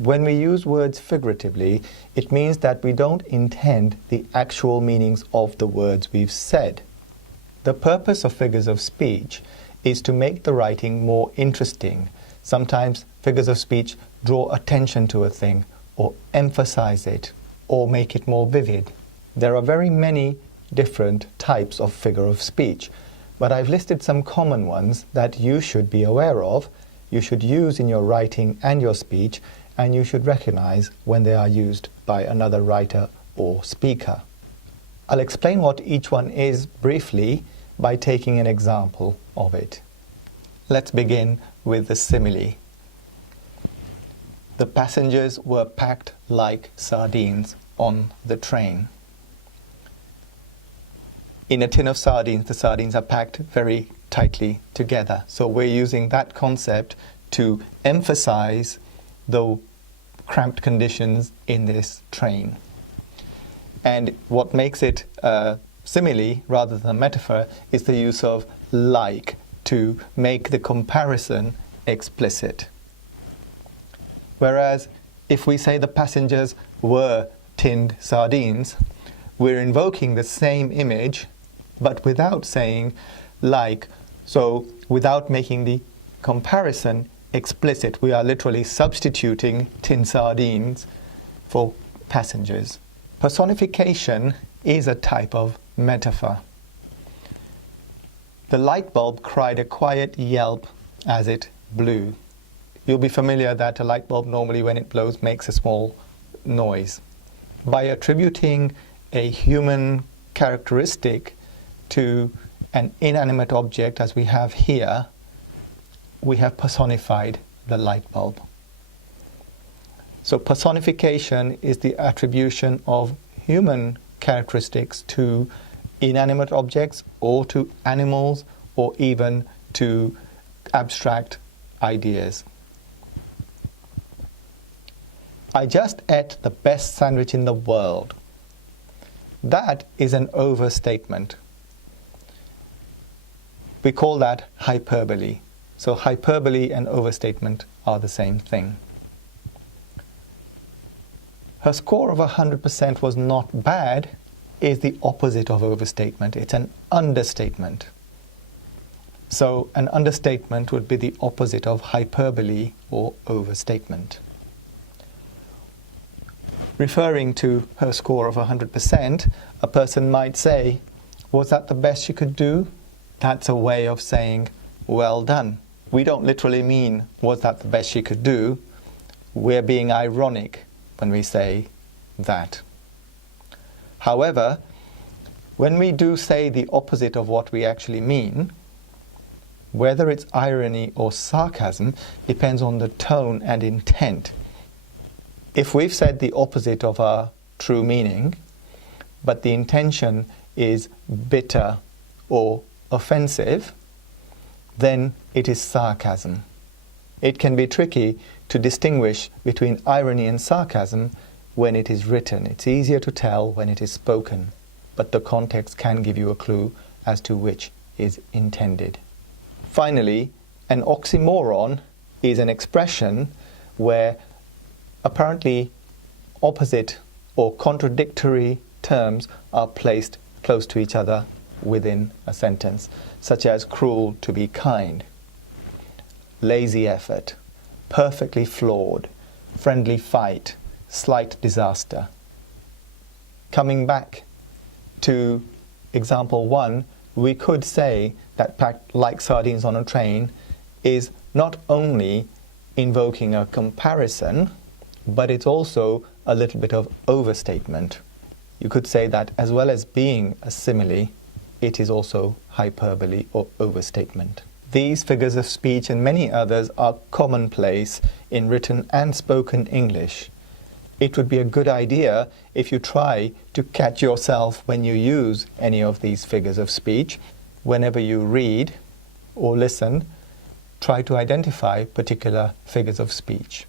When we use words figuratively, it means that we don't intend the actual meanings of the words we've said. The purpose of figures of speech is to make the writing more interesting. Sometimes figures of speech draw attention to a thing, or emphasize it, or make it more vivid. There are very many different types of figure of speech, but I've listed some common ones that you should be aware of, you should use in your writing and your speech, and you should recognize when they are used by another writer or speaker. I'll explain what each one is briefly by taking an example of it. Let's begin with the simile. The passengers were packed like sardines on the train. In a tin of sardines, the sardines are packed very tightly together. So we're using that concept to emphasize the cramped conditions in this train. And what makes it a simile rather than a metaphor is the use of like to make the comparison explicit. Whereas if we say the passengers were tinned sardines, we're invoking the same image but without saying like. So without making the comparison explicit, we are literally substituting tin sardines for passengers. Personification is a type of metaphor. The light bulb cried a quiet yelp as it blew. You'll be familiar that a light bulb normally when it blows makes a small noise. By attributing a human characteristic to an inanimate object as we have here, we have personified the light bulb. So personification is the attribution of human characteristics to inanimate objects or to animals or even to abstract ideas. I just ate the best sandwich in the world. That is an overstatement. We call that hyperbole. So hyperbole and overstatement are the same thing. Her score of 100% was not bad is the opposite of overstatement. It's an understatement. So an understatement would be the opposite of hyperbole or overstatement. Referring to her score of 100%, a person might say, was that the best she could do? That's a way of saying, well done. We don't literally mean, was that the best she could do? We're being ironic when we say that. However, when we do say the opposite of what we actually mean, whether it's irony or sarcasm depends on the tone and intent. If we've said the opposite of our true meaning, but the intention is bitter or offensive, then it is sarcasm. It can be tricky to distinguish between irony and sarcasm when it is written. It's easier to tell when it is spoken, but the context can give you a clue as to which is intended. Finally, an oxymoron is an expression where apparently opposite or contradictory terms are placed close to each other within a sentence, such as cruel to be kind, lazy effort, perfectly flawed, friendly fight, slight disaster. Coming back to example 1, we could say that packed like sardines on a train is not only invoking a comparison, but it's also a little bit of overstatement. You could say that as well as being a simile, it is also hyperbole or overstatement. These figures of speech and many others are commonplace in written and spoken English. It would be a good idea if you try to catch yourself when you use any of these figures of speech. Whenever you read or listen, try to identify particular figures of speech.